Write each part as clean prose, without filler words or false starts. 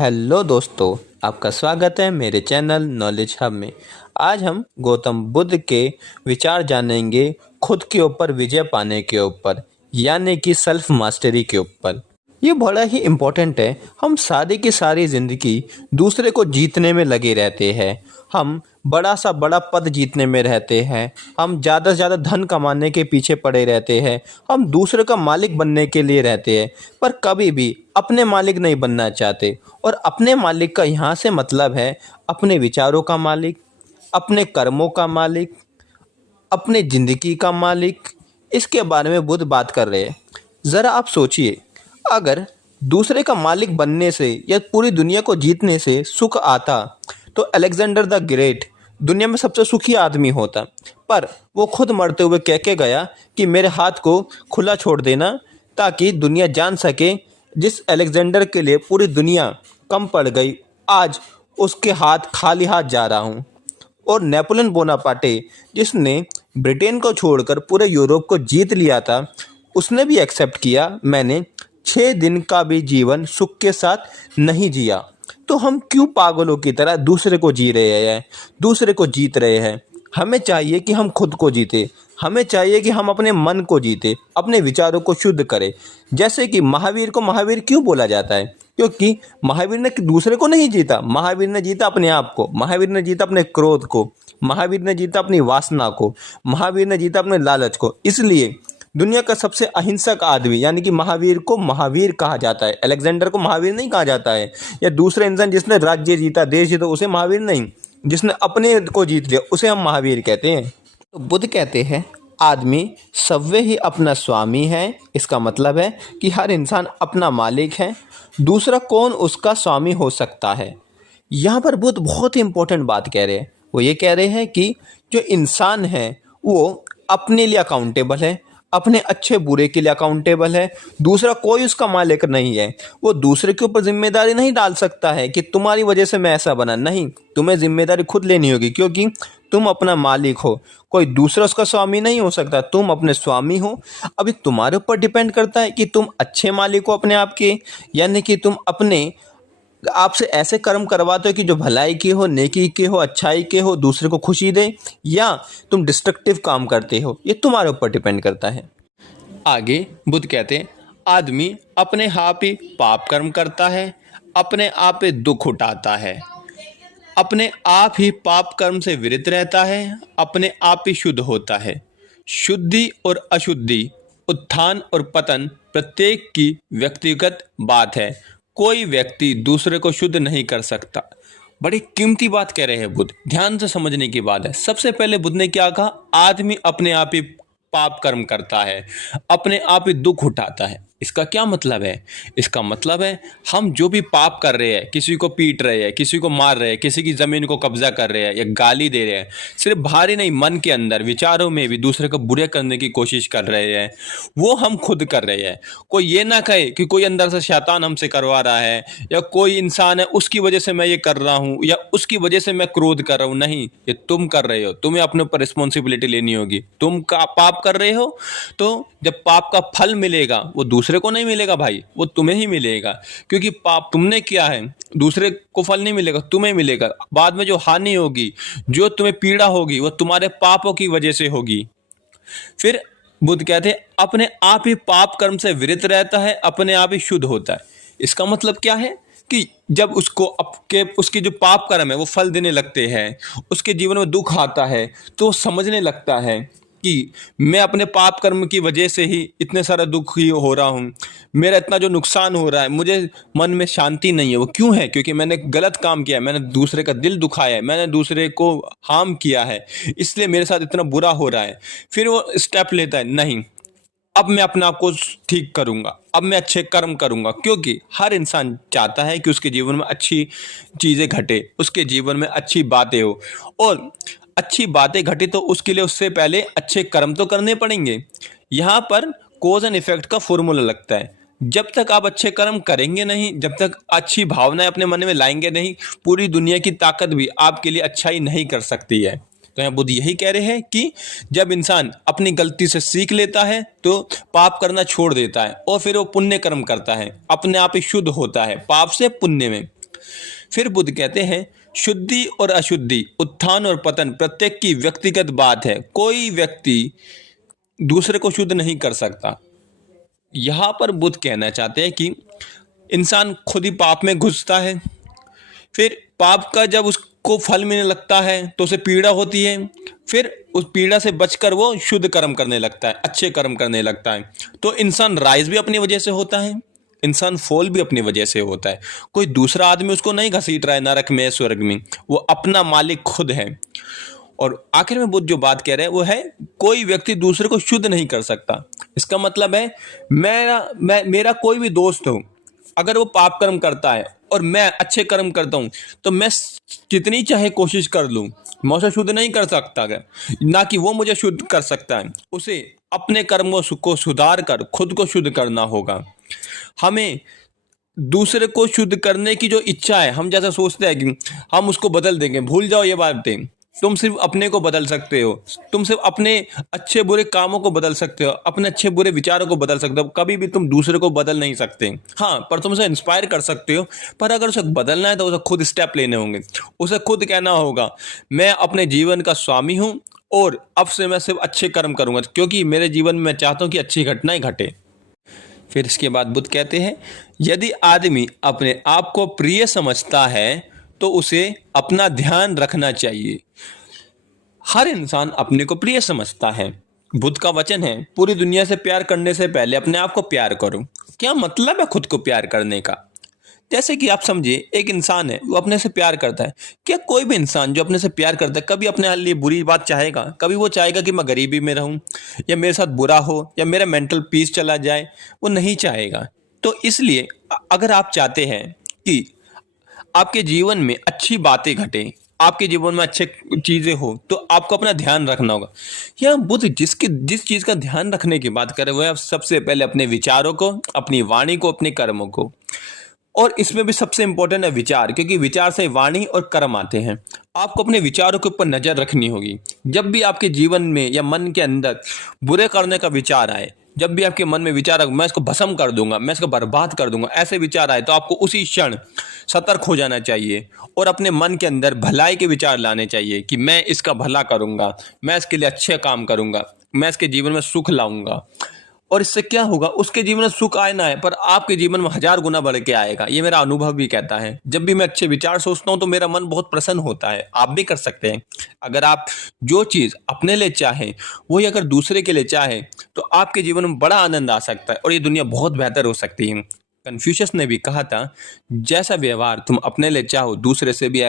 Hello दोस्तों, आपका स्वागत है मेरे चैनल नॉलेज हब में। आज हम गौतम बुद्ध के विचार जानेंगे खुद के ऊपर विजय पाने के ऊपर, यानी कि सेल्फ मास्टरी के ऊपर। ये बड़ा ही इम्पोर्टेंट है। हम सारी की सारी ज़िंदगी दूसरे को जीतने में लगे रहते हैं। हम बड़ा सा बड़ा पद जीतने में रहते हैं। हम ज़्यादा से ज़्यादा धन कमाने के पीछे पड़े रहते हैं। हम दूसरे का मालिक बनने के लिए रहते हैं, पर कभी भी अपने मालिक नहीं बनना चाहते। और अपने मालिक का यहाँ से मतलब है अपने विचारों का मालिक, अपने कर्मों का मालिक, अपने ज़िंदगी का मालिक। इसके बारे में बुद्ध बात कर रहे हैं। ज़रा आप सोचिए, अगर दूसरे का मालिक बनने से या पूरी दुनिया को जीतने से सुख आता तो अलेक्जेंडर द ग्रेट दुनिया में सबसे सुखी आदमी होता। पर वो खुद मरते हुए कह के गया कि मेरे हाथ को खुला छोड़ देना, ताकि दुनिया जान सके जिस अलेक्जेंडर के लिए पूरी दुनिया कम पड़ गई, आज उसके हाथ खाली हाथ जा रहा हूँ। और नेपोलियन बोनापार्टे, जिसने ब्रिटेन को छोड़कर पूरे यूरोप को जीत लिया था, उसने भी एक्सेप्ट किया मैंने 6 दिन का भी जीवन सुख के साथ नहीं जिया। तो हम क्यों पागलों की तरह दूसरे को जी रहे हैं, दूसरे को जीत रहे हैं? हमें चाहिए कि हम खुद को जीते। हमें चाहिए कि हम अपने मन को जीते, अपने विचारों को शुद्ध करें। जैसे कि महावीर को महावीर क्यों बोला जाता है? क्योंकि महावीर ने दूसरे को नहीं जीता, महावीर ने जीता अपने आप को, महावीर ने जीता अपने क्रोध को, महावीर ने जीता अपनी वासना को, महावीर ने जीता अपने लालच को। इसलिए दुनिया का सबसे अहिंसक आदमी यानी कि महावीर को महावीर कहा जाता है। अलेक्जेंडर को महावीर नहीं कहा जाता है। या दूसरे इंसान जिसने राज्य जीता, देश जीता, उसे महावीर नहीं। जिसने अपने को जीत लिया उसे हम महावीर कहते हैं। तो बुद्ध कहते हैं आदमी सव्य ही अपना स्वामी है। इसका मतलब है कि हर इंसान अपना मालिक है, दूसरा कौन उसका स्वामी हो सकता है। यहाँ पर बुद्ध बहुत ही इंपॉर्टेंट बात कह रहे हैं। वो ये कह रहे हैं कि जो इंसान है वो अपने लिए अकाउंटेबल है, अपने अच्छे बुरे के लिए अकाउंटेबल है। दूसरा कोई उसका मालिक नहीं है। वो दूसरे के ऊपर जिम्मेदारी नहीं डाल सकता है कि तुम्हारी वजह से मैं ऐसा बना। नहीं, तुम्हें जिम्मेदारी खुद लेनी होगी, क्योंकि तुम अपना मालिक हो। कोई दूसरा उसका स्वामी नहीं हो सकता, तुम अपने स्वामी हो। अभी तुम्हारे ऊपर डिपेंड करता है कि तुम अच्छे मालिक हो अपने आप के, यानी कि तुम अपने आपसे ऐसे कर्म करवाते हो कि जो भलाई के हो, नेकी के हो, अच्छाई के हो, दूसरे को खुशी दे, या तुम डिस्ट्रक्टिव काम करते हो। ये तुम्हारे ऊपर डिपेंड करता है। आगे बुद्ध कहते हैं आदमी अपने आप ही पाप कर्म करता है, अपने आप ही दुख उठाता है, अपने आप ही पाप कर्म से विरत रहता है, अपने आप ही शुद्ध होता है। शुद्धि और अशुद्धि, उत्थान और पतन प्रत्येक की व्यक्तिगत बात है। कोई व्यक्ति दूसरे को शुद्ध नहीं कर सकता। बड़ी कीमती बात कह रहे हैं बुद्ध, ध्यान से समझने की बात है। सबसे पहले बुद्ध ने क्या कहा? आदमी अपने आप ही पाप कर्म करता है, अपने आप ही दुख उठाता है। इसका क्या मतलब है? इसका मतलब है हम जो भी पाप कर रहे हैं, किसी को पीट रहे हैं, किसी को मार रहे हैं, किसी की ज़मीन को कब्जा कर रहे हैं या गाली दे रहे हैं, सिर्फ बाहर ही नहीं, मन के अंदर विचारों में भी दूसरे को बुरे करने की कोशिश कर रहे हैं, वो हम खुद कर रहे हैं। कोई ये ना कहे कि कोई अंदर से शैतान हमसे करवा रहा है, या कोई इंसान है उसकी वजह से मैं ये कर रहा हूँ, या उसकी वजह से मैं क्रोध कर रहा हूँ। नहीं, ये तुम कर रहे हो। तुम्हें अपने ऊपर रिस्पॉन्सिबिलिटी लेनी होगी। तुम का पाप कर रहे हो, तो जब पाप का फल मिलेगा वो दूसरे को नहीं मिलेगा भाई, वो तुम्हें ही मिलेगा। क्योंकि पाप तुमने किया है, दूसरे को फल नहीं मिलेगा, तुम्हें मिलेगा। बाद में जो हानि होगी, जो तुम्हें पीड़ा होगी, वो तुम्हारे पापों की वजह से होगी। फिर बुद्ध कहते हैं अपने आप ही पाप कर्म से विरत रहता है, अपने आप ही शुद्ध होता है। इसका मतलब क्या है कि जब उसके जो पाप कर्म है वो फल देने लगते हैं, उसके जीवन में दुख आता है, तो वो समझने लगता है कि मैं अपने पाप कर्म की वजह से ही इतने सारा दुखी हो रहा हूँ, मेरा इतना जो नुकसान हो रहा है, मुझे मन में शांति नहीं है। वो क्यों है? क्योंकि मैंने गलत काम किया है, मैंने दूसरे का दिल दुखाया है, मैंने दूसरे को हार्म किया है, इसलिए मेरे साथ इतना बुरा हो रहा है। फिर वो स्टेप लेता है, नहीं, अब मैं अपने आप को ठीक करूंगा, अब मैं अच्छे कर्म करूंगा। क्योंकि हर इंसान चाहता है कि उसके जीवन में अच्छी चीज़ें घटे, उसके जीवन में अच्छी बातें हो, और अच्छी बातें घटे तो उसके लिए उससे पहले अच्छे कर्म तो करने पड़ेंगे। यहाँ पर कॉज एंड इफेक्ट का फॉर्मूला लगता है। जब तक आप अच्छे कर्म करेंगे नहीं, जब तक अच्छी भावनाएं अपने मन में लाएंगे नहीं, पूरी दुनिया की ताकत भी आपके लिए अच्छाई नहीं कर सकती है। तो यहाँ बुद्ध यही कह रहे हैं कि जब इंसान अपनी गलती से सीख लेता है तो पाप करना छोड़ देता है और फिर वो पुण्य कर्म करता है, अपने आप ही शुद्ध होता है पाप से पुण्य में। फिर बुद्ध कहते हैं, शुद्धि और अशुद्धि, उत्थान और पतन प्रत्येक की व्यक्तिगत बात है। कोई व्यक्ति दूसरे को शुद्ध नहीं कर सकता। यहाँ पर बुद्ध कहना चाहते हैं कि इंसान खुद ही पाप में घुसता है, फिर पाप का जब उसको फल मिलने लगता है तो उसे पीड़ा होती है, फिर उस पीड़ा से बचकर वो शुद्ध कर्म करने लगता है, अच्छे कर्म करने लगता है। तो इंसान राइज भी अपनी वजह से होता है, इंसान फॉल भी अपनी वजह से होता है। कोई दूसरा आदमी उसको नहीं घसीट रहा है नरक में स्वर्ग में, वो अपना मालिक खुद है। और आखिर में बुद्ध जो बात कह रहे हैं वो है, कोई व्यक्ति दूसरे को शुद्ध नहीं कर सकता। इसका मतलब है मेरा कोई भी दोस्त हो, अगर वो पाप कर्म करता है और मैं अच्छे कर्म करता हूं, तो मैं जितनी चाहे कोशिश कर लूं, मैं उसे शुद्ध नहीं कर सकता है, ना कि वो मुझे शुद्ध कर सकता है। उसे अपने कर्मों को सुधार कर खुद को शुद्ध करना होगा। हमें दूसरे को शुद्ध करने की जो इच्छा है, हम जैसा सोचते हैं कि हम उसको बदल देंगे, भूल जाओ ये बातें। तुम सिर्फ अपने को बदल सकते हो, तुम सिर्फ अपने अच्छे बुरे कामों को बदल सकते हो, अपने अच्छे बुरे विचारों को बदल सकते हो। कभी भी तुम दूसरे को बदल नहीं सकते। हाँ, पर तुम उसे इंस्पायर कर सकते हो, पर अगर उसे बदलना है तो उसे खुद स्टेप लेने होंगे। उसे खुद कहना होगा, मैं अपने जीवन का स्वामी हूँ और अब से मैं सिर्फ अच्छे कर्म करूंगा, क्योंकि मेरे जीवन में मैं चाहता हूँ कि अच्छी घटनाएं घटे। फिर इसके बाद बुद्ध कहते हैं, यदि आदमी अपने आप को प्रिय समझता है तो उसे अपना ध्यान रखना चाहिए। हर इंसान अपने को प्रिय समझता है। बुद्ध का वचन है, पूरी दुनिया से प्यार करने से पहले अपने आप को प्यार करो। क्या मतलब है खुद को प्यार करने का? जैसे कि आप समझिए, एक इंसान है, वो अपने से प्यार करता है। क्या कोई भी इंसान जो अपने से प्यार करता है कभी अपने लिए बुरी बात चाहेगा? कभी वो चाहेगा कि मैं गरीबी में रहूं, या मेरे साथ बुरा हो, या मेरा मेंटल पीस चला जाए? वो नहीं चाहेगा। तो इसलिए अगर आप चाहते हैं कि आपके जीवन में अच्छी बातें घटे, आपके जीवन में अच्छे चीजें हो, तो आपको अपना ध्यान रखना होगा। यह बुद्ध जिस चीज का ध्यान रखने की बात कर रहे हैं वो है सबसे पहले अपने विचारों को, अपनी वाणी को, अपने कर्मों को। और इसमें भी सबसे इंपॉर्टेंट है विचार, क्योंकि विचार से वाणी और कर्म आते हैं। आपको अपने विचारों के ऊपर नजर रखनी होगी। जब भी आपके जीवन में या मन के अंदर बुरे करने का विचार आए, जब भी आपके मन में विचार आए, मैं इसको भस्म कर दूंगा, मैं इसको बर्बाद कर दूंगा, ऐसे विचार आए, तो आपको उसी क्षण सतर्क हो जाना चाहिए और अपने मन के अंदर भलाई के विचार लाने चाहिए कि मैं इसका भला करूंगा, मैं इसके लिए अच्छे काम करूंगा, मैं इसके जीवन में सुख लाऊंगा। और इससे क्या होगा, उसके जीवन में सुख आए ना आए, पर आपके जीवन में 1000 गुना बढ़ के आएगा। ये मेरा अनुभव भी कहता है। जब भी मैं अच्छे विचार सोचता हूं तो मेरा मन बहुत प्रसन्न होता है। आप भी कर सकते हैं। अगर आप जो चीज अपने लिए चाहें वही अगर दूसरे के लिए चाहें, तो आपके जीवन में बड़ा आनंद आ सकता है और ये दुनिया बहुत बेहतर हो सकती है। कन्फ्यूशियस ने भी कहा था, जैसा व्यवहार तुम अपने लिए चाहो, दूसरे से भी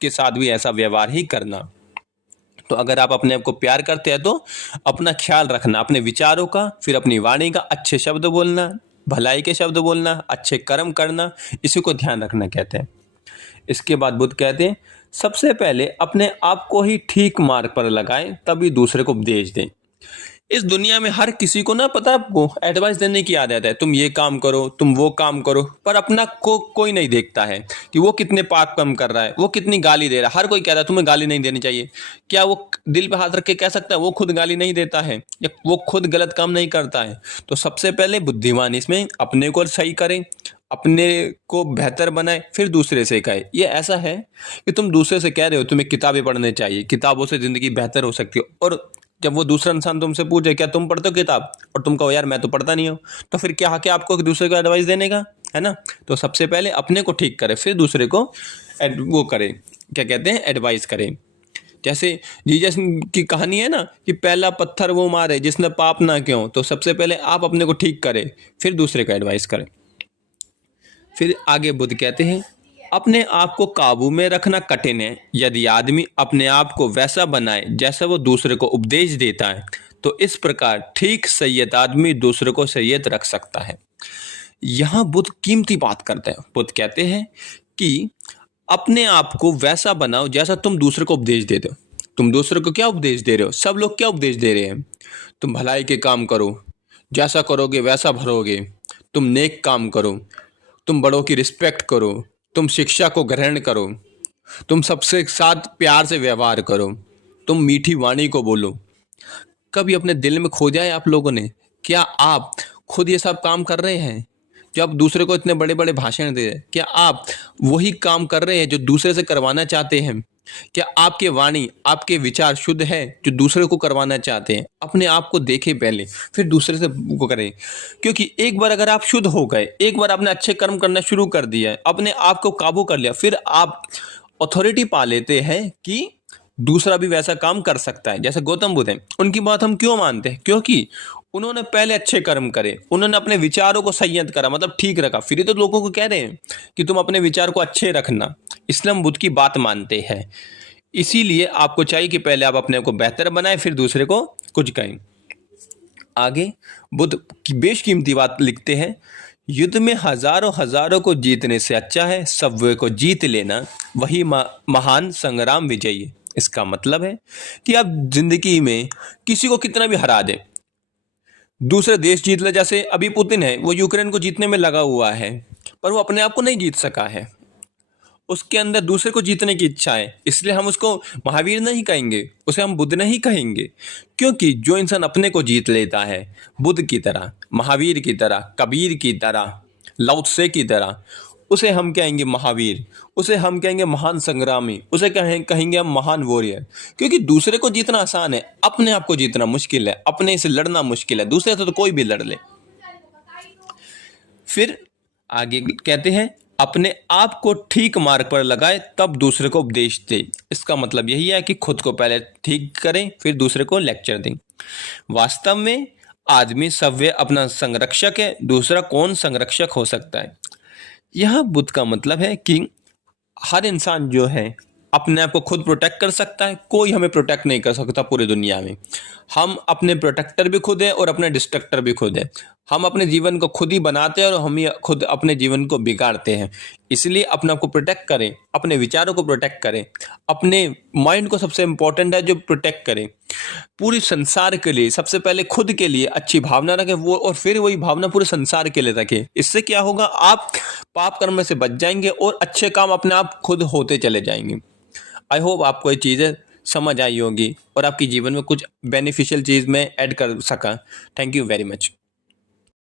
के साथ भी ऐसा व्यवहार ही करना। तो अगर आप अपने आप को प्यार करते हैं तो अपना ख्याल रखना, अपने विचारों का, फिर अपनी वाणी का, अच्छे शब्द बोलना, भलाई के शब्द बोलना, अच्छे कर्म करना, इसी को ध्यान रखना कहते हैं। इसके बाद बुद्ध कहते हैं, सबसे पहले अपने आप को ही ठीक मार्ग पर लगाएं, तभी दूसरे को उपदेश दें। इस दुनिया में हर किसी को ना, पता है आपको, एडवाइस देने की आदत है, तुम ये काम करो, तुम वो काम करो, पर अपना कोई नहीं देखता है कि वो कितने पाप कम कर रहा है, वो कितनी गाली दे रहा है। हर कोई कहता है तुम्हें गाली नहीं देनी चाहिए। क्या वो दिल पे हाथ रख के कह सकता है वो खुद गाली नहीं देता है, या वो खुद गलत काम नहीं करता है? तो सबसे पहले बुद्धिमान इसमें अपने को सही करें, अपने को बेहतर बनाए, फिर दूसरे से कहे। ये ऐसा है कि तुम दूसरे से कह रहे हो तुम्हें किताबें पढ़ने चाहिए, किताबों से जिंदगी बेहतर हो सकती है, और जब वो दूसरा इंसान तुमसे पूछे क्या तुम पढ़ते हो किताब, और तुम कहो यार मैं तो पढ़ता नहीं हूँ, तो फिर क्या हक है आपको दूसरे को एडवाइस देने का, है ना? तो सबसे पहले अपने को ठीक करें, फिर दूसरे को वो करें, क्या कहते हैं, एडवाइस करें। जैसे जीसस की कहानी है ना कि पहला पत्थर वो मारे जिसने पाप ना क्यों। तो सबसे पहले आप अपने को ठीक करें, फिर दूसरे को एडवाइस करें। फिर आगे बुद्ध कहते हैं, अपने आप को काबू में रखना कठिन है। यदि आदमी अपने आप को वैसा बनाए जैसा वो दूसरे को उपदेश देता है, तो इस प्रकार ठीक सैयद आदमी दूसरे को सैयद रख सकता है। यहाँ बुद्ध कीमती बात करते हैं। बुद्ध कहते हैं कि अपने आप को वैसा बनाओ जैसा तुम दूसरे को उपदेश देते हो। तुम दूसरे को क्या उपदेश दे रहे हो? सब लोग क्या उपदेश दे रहे हैं? तुम भलाई के काम करो, जैसा करोगे वैसा भरोगे, तुम नेक काम करो, तुम बड़ों की रिस्पेक्ट करो, तुम शिक्षा को ग्रहण करो, तुम सबसे साथ प्यार से व्यवहार करो, तुम मीठी वाणी को बोलो। कभी अपने दिल में खोजा है आप लोगों ने? क्या आप खुद ये सब काम कर रहे हैं? जो आप दूसरे को इतने बड़े बड़े भाषण दे रहे हैं, क्या आप वही काम कर रहे हैं जो दूसरे से करवाना चाहते हैं? क्या आपके वाणी, आपके विचार शुद्ध है जो दूसरे को करवाना चाहते हैं? अपने आप को देखें पहले, फिर दूसरे से को करें। क्योंकि एक बार अगर आप शुद्ध हो गए, एक बार आपने अच्छे कर्म करना शुरू कर दिया है, अपने आप को काबू कर लिया, फिर आप अथॉरिटी पा लेते हैं कि दूसरा भी वैसा काम कर सकता है। जैसे गौतम बुद्ध हैं, उनकी बात हम क्यों मानते हैं? क्योंकि उन्होंने पहले अच्छे कर्म करे, उन्होंने अपने विचारों को संयत करा, मतलब ठीक रखा। फिर तो लोगों को कह रहे हैं कि तुम अपने विचार को अच्छे रखना, इसलिए हम बुद्ध की बात मानते हैं। इसीलिए आपको चाहिए कि पहले आप अपने को बेहतर बनाएं, फिर दूसरे को कुछ कहें। आगे बुद्ध की बेशकीमती बात लिखते हैं, युद्ध में हजारों हजारों को जीतने से अच्छा है सब्वे को जीत लेना, वही महान संग्राम विजयी है। इसका मतलब है कि आप जिंदगी में किसी को कितना भी हरा दें, दूसरे देश जीत ले, जैसे अभी पुतिन है, वो यूक्रेन को जीतने में लगा हुआ है, पर वो अपने आप को नहीं जीत सका है। उसके अंदर दूसरे को जीतने की इच्छा है, इसलिए हम उसको महावीर नहीं कहेंगे, उसे हम बुद्ध नहीं कहेंगे। क्योंकि जो इंसान अपने को जीत लेता है, बुद्ध की तरह, महावीर की तरह, कबीर की तरह, लाओ त्से की तरह, उसे हम कहेंगे महावीर, उसे हम कहेंगे महान संग्रामी, उसे कहेंगे हम महान वॉरियर। क्योंकि दूसरे को जीतना आसान है, अपने आप को जीतना मुश्किल है, अपने से लड़ना मुश्किल है। दूसरे से तो कोई भी लड़ ले। फिर आगे कहते हैं, अपने आप को ठीक मार्ग पर लगाए तब दूसरे को उपदेश दे। इसका मतलब यही है कि खुद को पहले ठीक करें, फिर दूसरे को लेक्चर दें। वास्तव में आदमी सव्य अपना संरक्षक है, दूसरा कौन संरक्षक हो सकता है? यह बुद्ध का मतलब है कि हर इंसान जो है अपने आप को खुद प्रोटेक्ट कर सकता है, कोई हमें प्रोटेक्ट नहीं कर सकता पूरी दुनिया में। हम अपने प्रोटेक्टर भी खुद है और अपने डिस्ट्रक्टर भी खुद है। हम अपने जीवन को खुद ही बनाते हैं और हम ही खुद अपने जीवन को बिगाड़ते हैं। इसलिए अपने आप को प्रोटेक्ट करें, अपने विचारों को प्रोटेक्ट करें, अपने माइंड को सबसे इंपॉर्टेंट है जो प्रोटेक्ट करें। पूरी संसार के लिए, सबसे पहले खुद के लिए अच्छी भावना रखें वो, और फिर वही भावना पूरे संसार के लिए रखें। इससे क्या होगा, आप पाप कर्म से बच जाएंगे और अच्छे काम अपने आप खुद होते चले जाएंगे। आई होप आपको ये चीज़ें समझ आई होगी और आपके जीवन में कुछ बेनिफिशियल चीज़ में ऐड कर सका। Thank you very much.